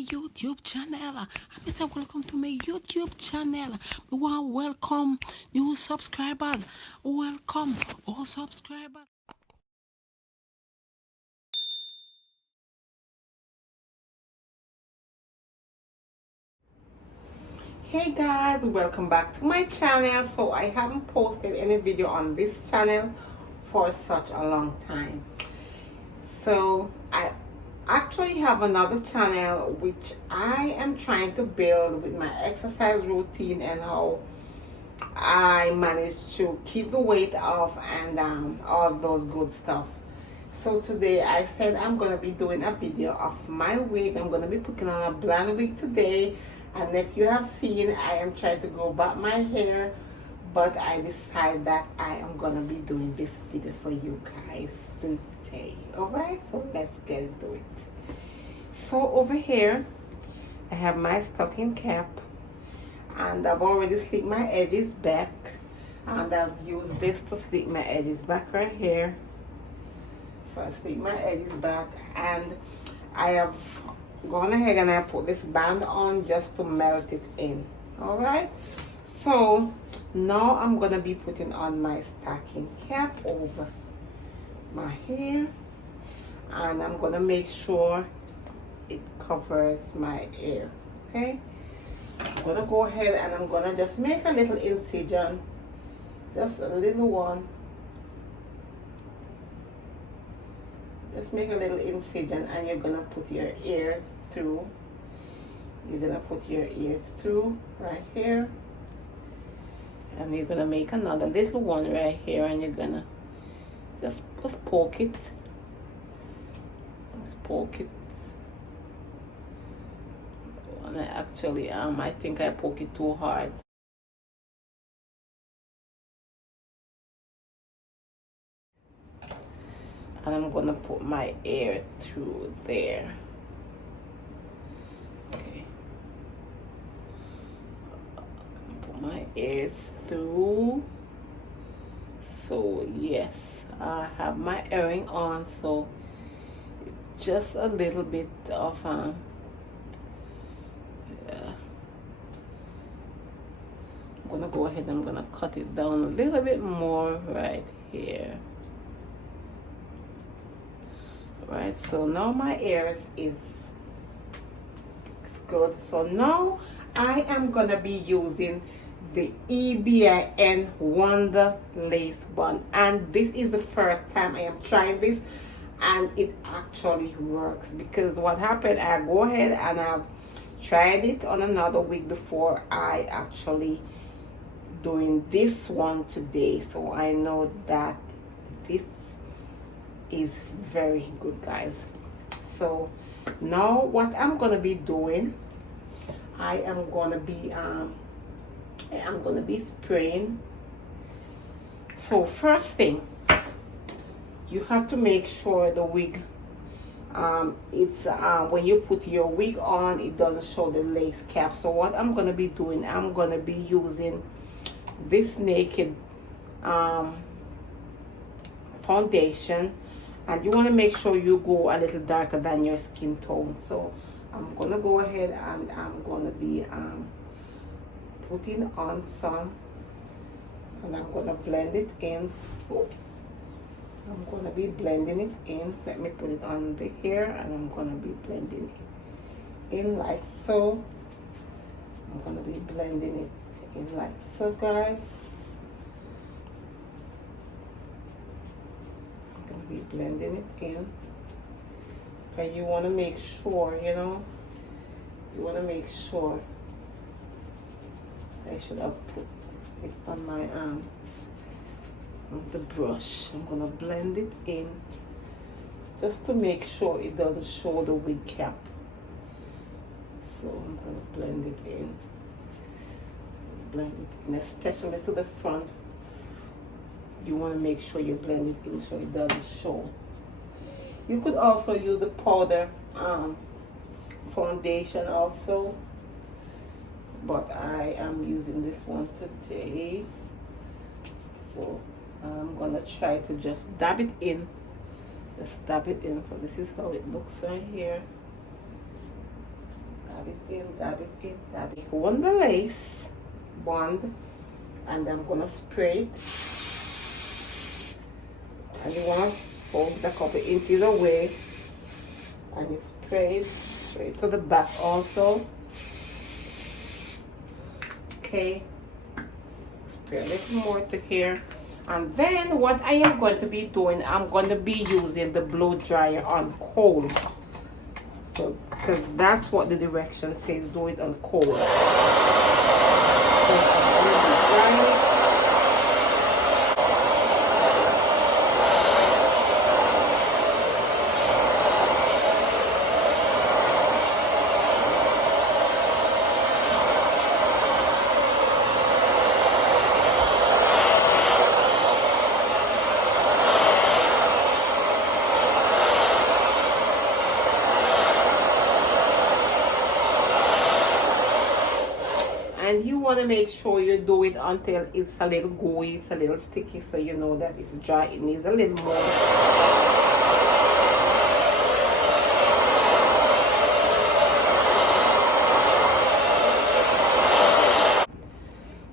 my YouTube channel. I say welcome to my YouTube channel. We want to welcome new subscribers. Welcome all subscribers. Hey guys, welcome back to my channel. So I haven't posted any video on this channel for such a long time. So I actually have another channel which I am trying to build with my exercise routine and how I managed to keep the weight off and all those good stuff. So today I said I'm gonna be doing a video of my wig. I'm gonna be putting on a blonde wig today, and if you have seen, I am trying to grow back my hair, but I decided that I am gonna be doing this video for you guys today. Alright, so let's get into it. So over here I have my stocking cap, and I've already slicked my edges back, and I've used this to slick my edges back right here. So I slick my edges back, and I have gone ahead and I put this band on just to melt it in. Alright, so now I'm gonna be putting on my stocking cap over my hair, and I'm gonna make sure it covers my ear. Okay, I'm gonna go ahead and I'm gonna just make a little incision, just a little one. Just make a little incision, and you're gonna put your ears through. You're gonna put your ears through right here, and you're gonna make another little one right here, and you're gonna just poke it. Just poke it. And I think I poke it too hard. And I'm gonna put my ear through there. Okay. Put my ears through. So yes, I have my earring on, so it's just a little bit of yeah. I'm gonna go ahead and I'm gonna cut it down a little bit more right here. Right, so now my ears is good. So now I am gonna be using the EBIN Wonder Lace Bun, and this is the first time I am trying this, and it actually works. Because what happened, I go ahead and I've tried it on another wig before I actually doing this one today, so I know that this is very good, guys. So now what I'm gonna be doing, I am gonna be spraying. So first thing, you have to make sure the wig it's when you put your wig on, it doesn't show the lace cap. So what I'm gonna be doing, I'm gonna be using this Naked foundation, and you want to make sure you go a little darker than your skin tone. So I'm gonna go ahead and I'm gonna be putting on some, and I'm gonna blend it in. Oops, I'm gonna be blending it in. Let me put it on the hair, and I'm gonna be blending it in like so. I'm gonna be blending it in like so, guys. Be blending it in, because you want to make sure, you I should have put it on my on the brush. I'm gonna blend it in just to make sure it doesn't show the wig cap. So I'm gonna blend it in, especially to the front. You want to make sure you blend it in so it doesn't show. You could also use the powder foundation also, but I am using this one today. So I'm gonna try to just dab it in. So this is how it looks right here. dab it in, dab it in, dab it. On the lace bond, and I'm gonna spray it. And you wanna fold it a couple inches away, and you spray it to the back also. Okay, spray a little more to here. And then what I am going to be doing, I'm going to be using the blow dryer on cold. So, because that's what the direction says, do it on cold. So, I'm going to be drying it. And you want to make sure you do it until it's a little gooey, it's a little sticky, so you know that it's dry. It needs a little more.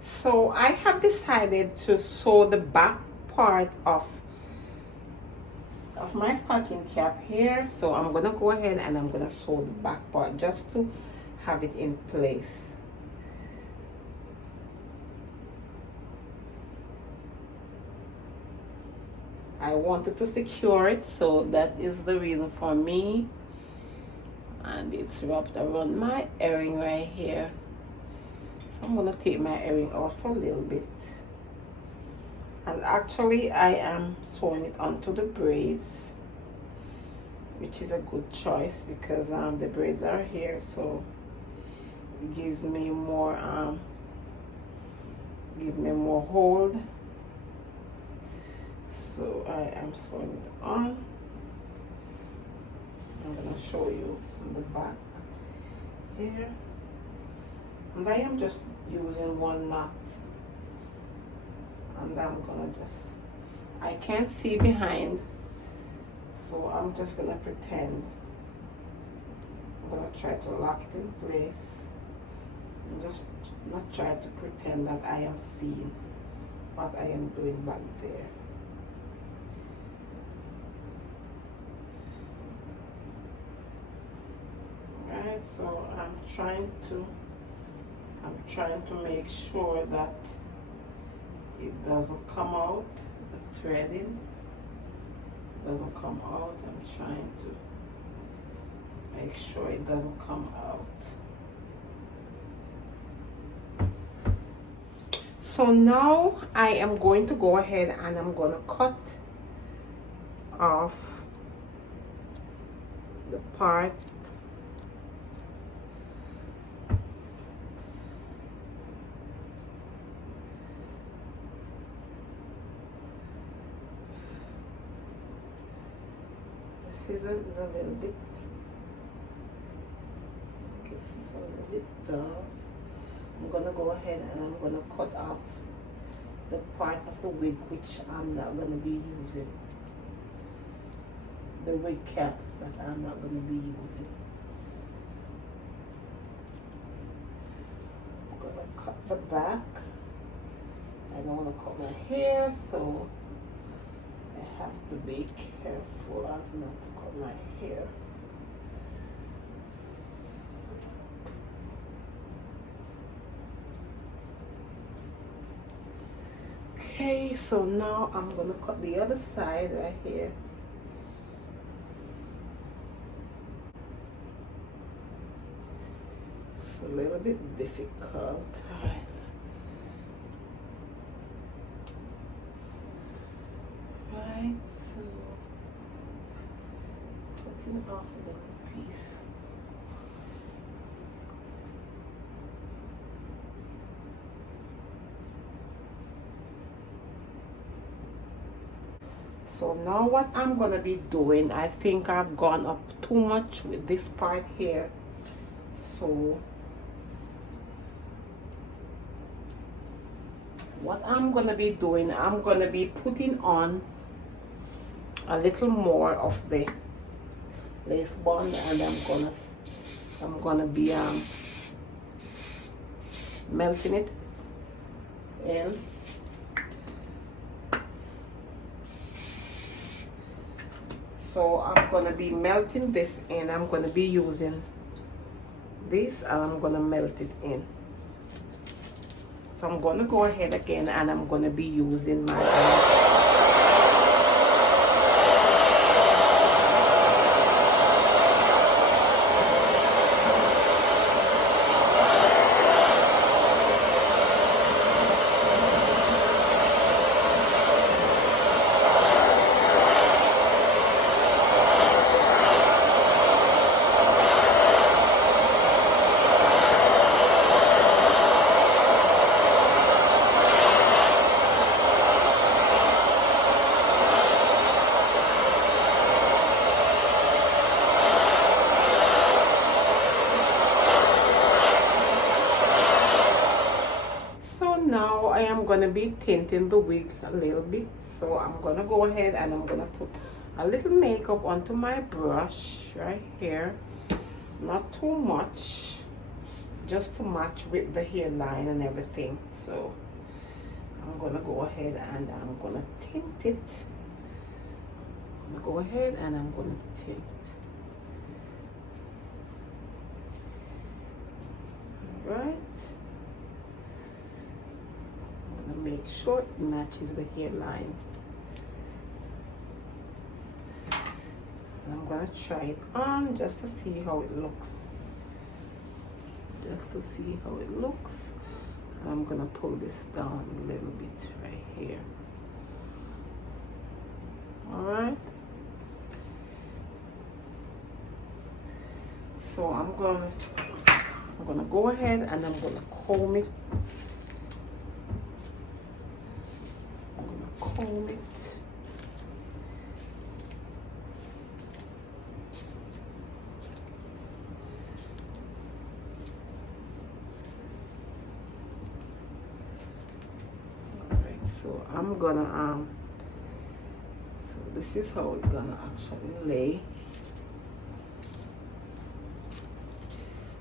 So I have decided to sew the back part of my stocking cap here. So I'm gonna go ahead and I'm gonna sew the back part just to have it in place. I wanted to secure it, so that is the reason for me. And it's wrapped around my earring right here. So I'm gonna take my earring off for a little bit. And actually I am sewing it onto the braids, which is a good choice because the braids are here, so it gives me more hold. So I am sewing it on. I'm gonna show you from the back here, and I am just using one knot, and I'm gonna I can't see behind, so I'm just gonna pretend. I'm gonna try to lock it in place and just not try to pretend that I am seeing what I am doing back there. Right, so I'm trying to make sure that it doesn't come out, the threading doesn't come out. I'm trying to make sure it doesn't come out. So now I am going to go ahead and I'm going to cut off the part scissors is a little bit, this is a little bit dull. I'm gonna go ahead and I'm gonna cut off the part of the wig which I'm not gonna be using, the wig cap that I'm not gonna be using. I'm gonna cut the back. I don't want to cut my hair, so I have to be careful as not to cut my hair. Okay, so now I'm gonna cut the other side right here. It's a little bit difficult. All right. Right, so cutting off a little piece. So now what I'm gonna be doing, I think I've gone up too much with this part here. So what I'm gonna be doing, I'm gonna be putting on a little more of the lace bond, and I'm gonna I'm gonna be melting it in. So I'm gonna be melting this in. I'm gonna be using this and I'm gonna melt it in. So I'm gonna go ahead again and I'm gonna be using my now I am going to be tinting the wig a little bit. So I'm going to go ahead and I'm going to put a little makeup onto my brush right here. Not too much, just to match with the hairline and everything. So I'm going to go ahead and I'm going to tint it. I'm going to go ahead and I'm going to tint. All right. Make sure it matches the hairline. I'm gonna try it on just to see how it looks. Just to see how it looks. I'm gonna pull this down a little bit right here. All right. So I'm gonna go ahead and I'm gonna comb it. Comb it. Alright, so I'm gonna so this is how it's gonna actually lay.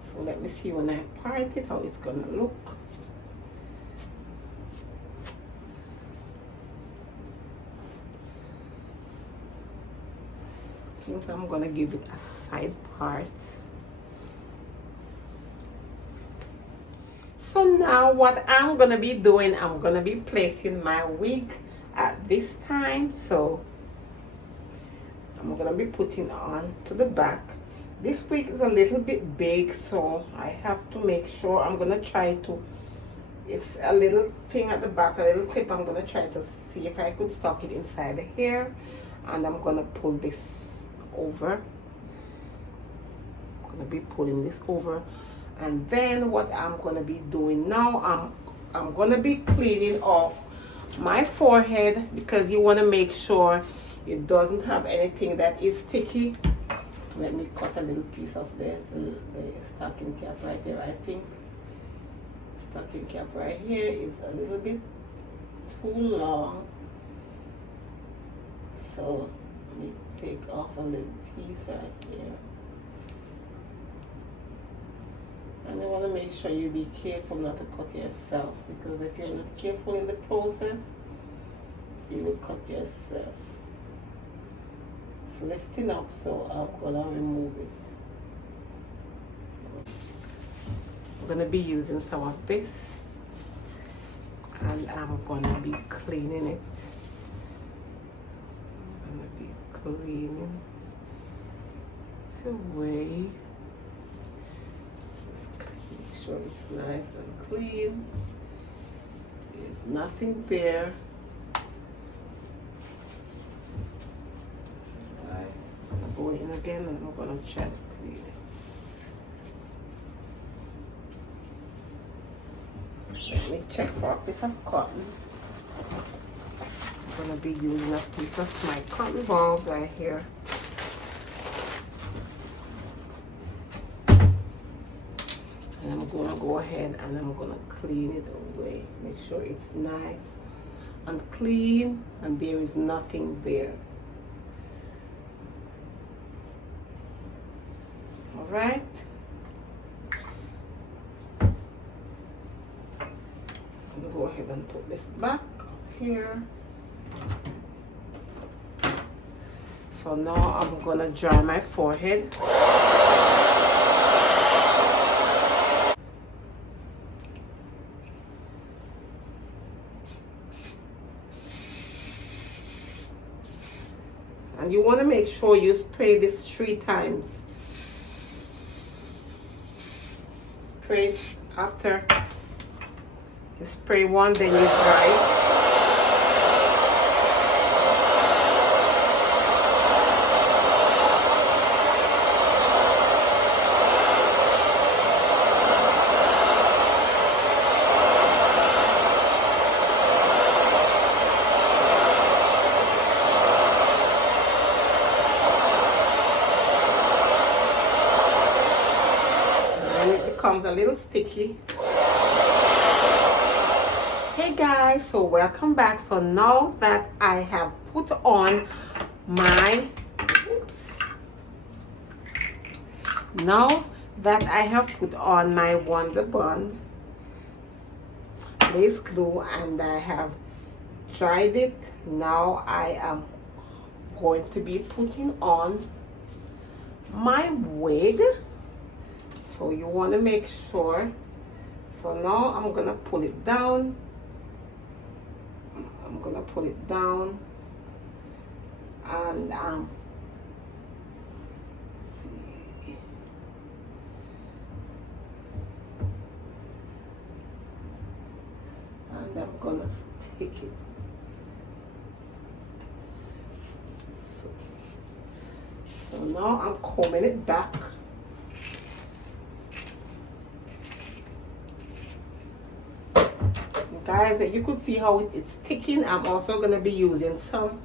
So let me see when I part it how it's gonna look. I'm gonna give it a side part. So now what I'm gonna be doing, I'm gonna be placing my wig at this time. So I'm gonna be putting on to the back. This wig is a little bit big, so I have to make sure I'm gonna try to, it's a little thing at the back, a little clip. I'm gonna try to see if I could stock it inside the hair, and I'm gonna pull this over. I'm gonna be pulling this over, and then what I'm gonna be doing now, I'm gonna be cleaning off my forehead, because you want to make sure it doesn't have anything that is sticky. Let me cut a little piece of the stocking cap right there. I think the stocking cap right here is a little bit too long, so let me take off a little piece right here. And I want to make sure you be careful not to cut yourself, because if you're not careful in the process, you will cut yourself. It's lifting up, so I'm gonna remove it. I'm gonna be using some of this, and I'm gonna be cleaning it. I'm gonna be cleaning it away. Just make sure it's nice and clean. There's nothing there. Alright, I'm going in again and I'm gonna try to clean it. Let me check for a piece of cotton. I'm gonna be using a piece of my cotton balls right here. And I'm gonna go ahead and I'm gonna clean it away. Make sure it's nice and clean and there is nothing there. All right. I'm gonna go ahead and put this back up here. So now I'm gonna dry my forehead. And you want to make sure you spray this 3 times. Spray after you spray one, then you dry. Becomes a little sticky. Hey guys, so welcome back. So now that I have put on my Wonder Bun lace glue and I have dried it, now I am going to be putting on my wig. So you want to make sure. So now I'm gonna pull it down. I'm gonna pull it down and let's see. And I'm gonna stick it. So now I'm combing it back. Guys, you could see how it's sticking. I'm also going to be using some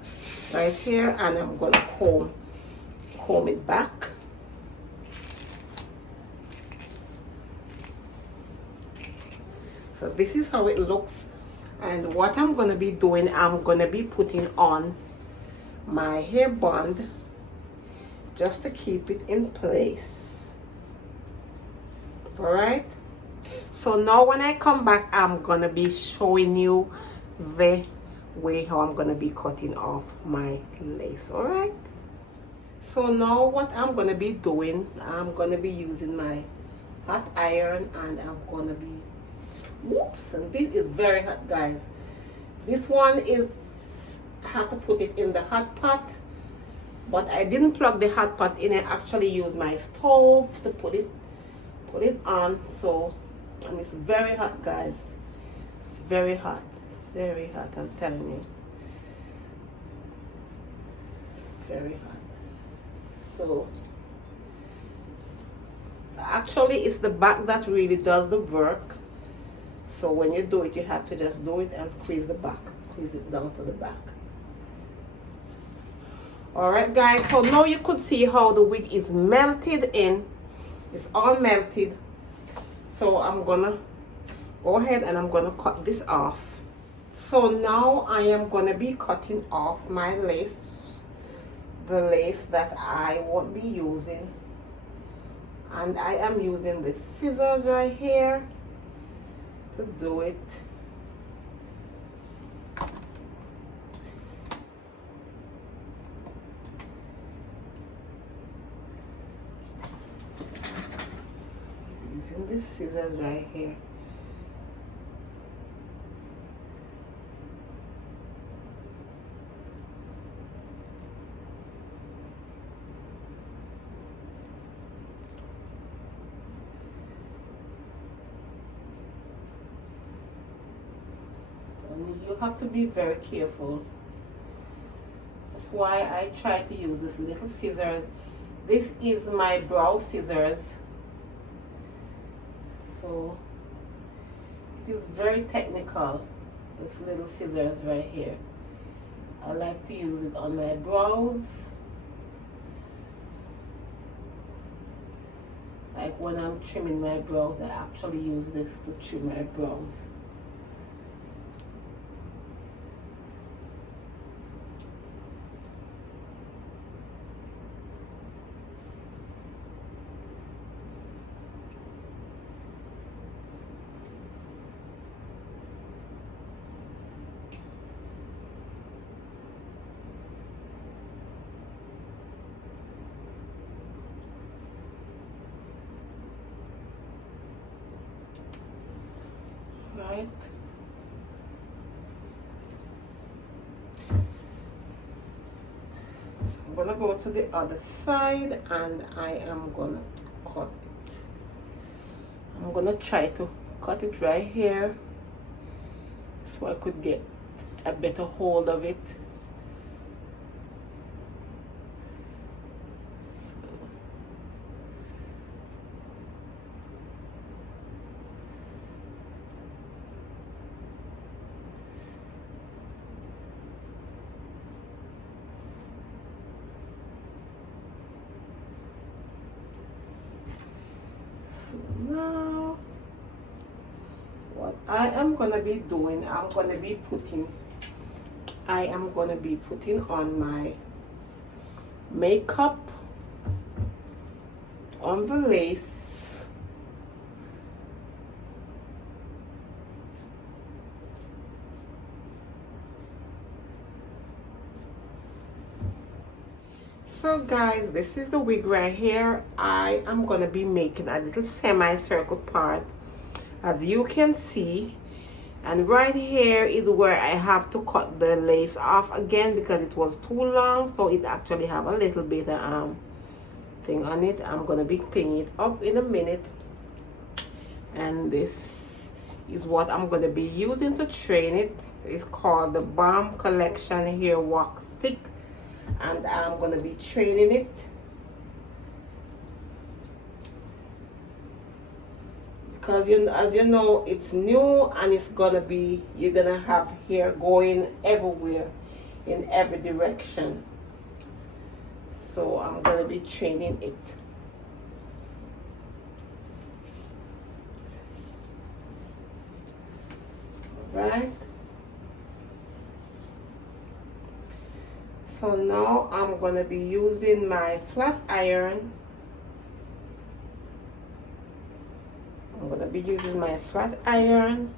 right here and I'm going to comb it back. So this is how it looks, and what I'm going to be doing, I'm going to be putting on my hair band just to keep it in place. All right. So now when I come back, I'm gonna be showing you the way how I'm gonna be cutting off my lace. All right. So now what I'm gonna be doing, I'm gonna be using my hot iron and I'm gonna be, whoops, and this is very hot, guys. This one is, I have to put it in the hot pot, but I didn't plug the hot pot in. I actually used my stove to put it on. So and it's very hot, guys. It's very hot, I'm telling you. It's very hot. So actually it's the back that really does the work. So when you do it, you have to just do it and squeeze the back, squeeze it down to the back. All right, guys, so now you could see how the wig is melted in. It's all melted. So I'm gonna go ahead and I'm gonna cut this off. So now I am gonna be cutting off my lace, the lace that I won't be using, and I am using the scissors right here to do it. Using the scissors right here. And you have to be very careful. That's why I try to use this little scissors. This is my brow scissors. So it is very technical, this little scissors right here. I like to use it on my brows. Like when I'm trimming my brows, I actually use this to trim my brows. right. So I'm gonna go to the other side and I am gonna cut it. I'm gonna try to cut it right here so I could get a better hold of it. So now what I am gonna be doing, I am gonna be putting on my makeup on the lace. So guys, this is the wig right here. I am gonna be making a little semicircle part, as you can see, and right here is where I have to cut the lace off again because it was too long, so it actually have a little bit of thing on it. I'm gonna be cleaning it up in a minute, and this is what I'm gonna be using to train it. It's called the Balm Collection Hair Wax Stick, and I'm gonna be training it. Because as you know, it's new and it's gonna be, you're gonna have hair going everywhere in every direction. So I'm gonna be training it. Right. So now I'm gonna be using my flat iron. I'm gonna be using my flat iron,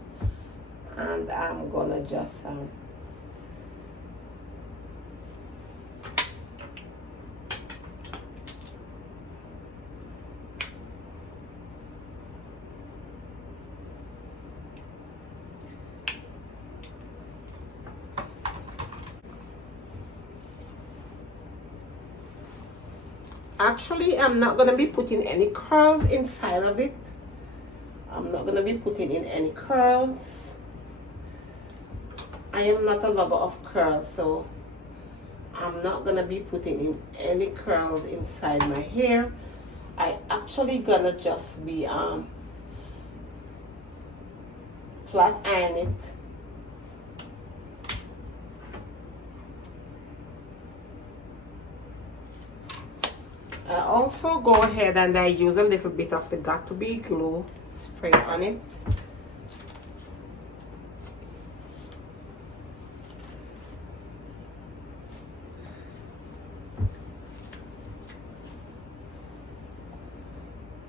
and I'm gonna just actually, I'm not gonna be putting any curls inside of it. I'm not gonna be putting in any curls. I am not a lover of curls, so I'm not gonna be putting in any curls inside my hair. I actually gonna just be flat iron it. I also go ahead and I use a little bit of the Got To Be glue spray on it.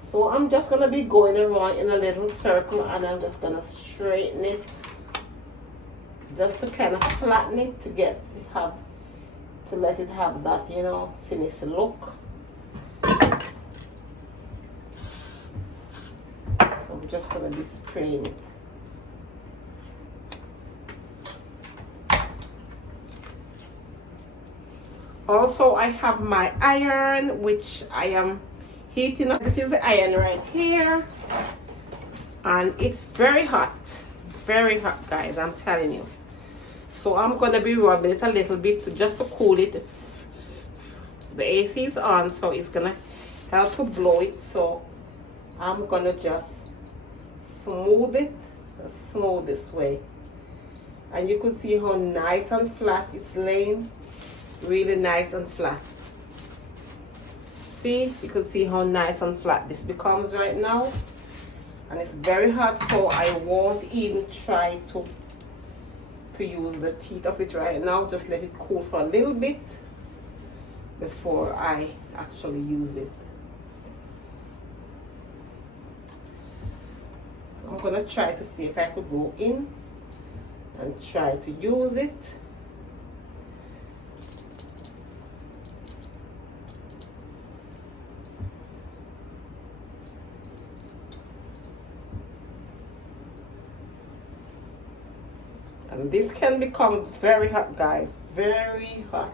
So I'm just gonna be going around in a little circle, and I'm just gonna straighten it, just to kind of flatten it to let it have that, you know, finished look. So I'm just gonna be spraying it. Also, I have my iron, which I am heating up. This is the iron right here, and it's very hot, guys, I'm telling you. So I'm gonna be rubbing it a little bit just to cool it. The AC is on, so it's gonna help to blow it. So I'm gonna just smooth it, smooth this way, and you can see how nice and flat it's laying. Really nice and flat. See, you can see how nice and flat this becomes right now, and it's very hot, so I won't even try to use the teeth of it right now. Just let it cool for a little bit before I actually use it. So I'm gonna try to see if I could go in and try to use it. And this can become very hot, guys, very hot.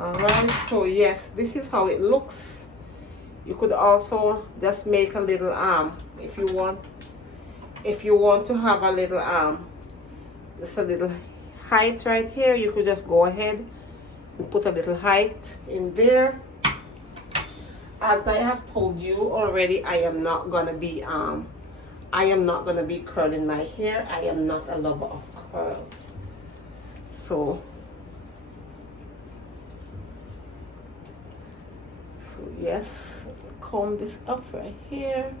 Alright, so yes, this is how it looks. You could also just make a little if you want to have a little just a little height right here. You could just go ahead and put a little height in there. As I have told you already, I am not gonna be curling my hair. I am not a lover of curls. So yes, comb this up right here.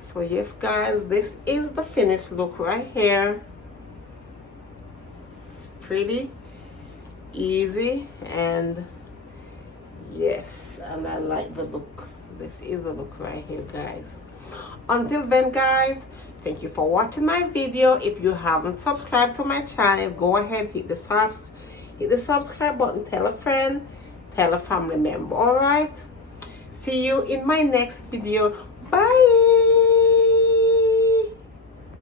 So yes, guys, this is the finished look right here. It's pretty easy, and yes, and I like the look. This is the look right here, guys. Until then, guys, thank you for watching my video. If you haven't subscribed to my channel, go ahead, hit the subscribe button, tell a friend, tell a family member. All right, see you in my next video. Bye.